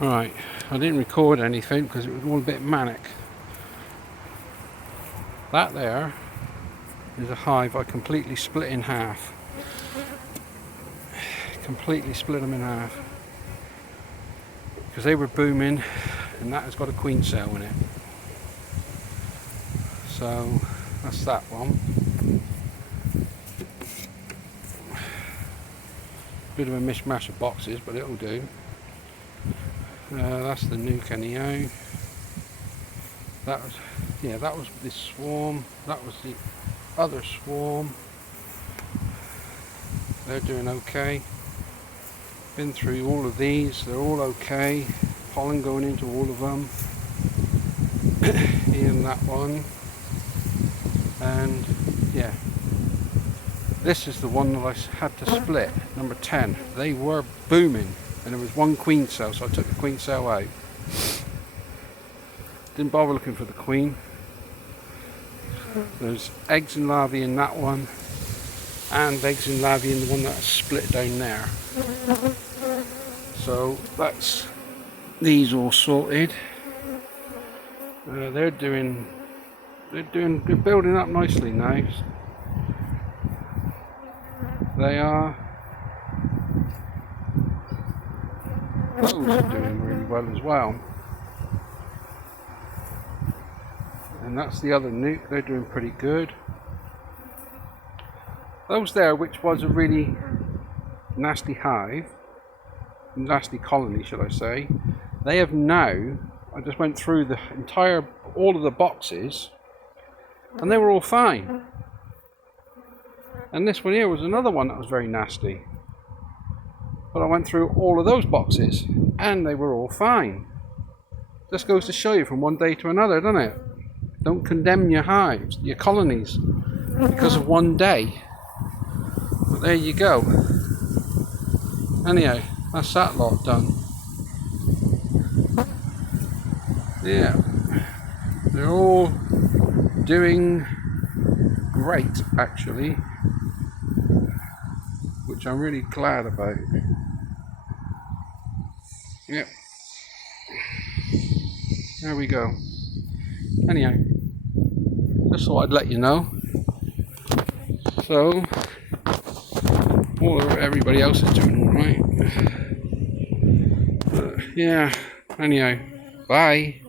Right, I didn't record anything because it was all a bit manic. That there is a hive I completely split in half. Completely split them in half. Because they were booming, and that has got a queen cell in it. So that's that one. Bit of a mishmash of boxes, but it'll do. That's the new Kenio. That was this swarm. That was the other swarm. They're doing okay. Been through all of these. They're all okay. Pollen going into all of them. In that one. And yeah, this is the one that I had to split, number 10. They were booming, and there was one queen cell, so I took the queen cell out. Didn't bother looking for the queen. There's eggs and larvae in that one, and eggs and larvae in the one that's split down there. So that's these all sorted. They're building up nicely now. They are. Those are doing really well as well. And that's the other nuke. They're doing pretty good. Those there, which was a really nasty hive, nasty colony, should I say, they have now. I just went through all of the boxes, and they were all fine. And this one here was another one that was very nasty. But I went through all of those boxes, and they were all fine. Just goes to show you from one day to another, doesn't it? Don't condemn your hives, your colonies, because of one day. But there you go. Anyhow, that's that lot done. Yeah, they're all doing great, actually, which I'm really glad about. Yep. There we go. Anyhow, just thought I'd let you know. So, everybody else is doing alright. Yeah, anyhow, bye.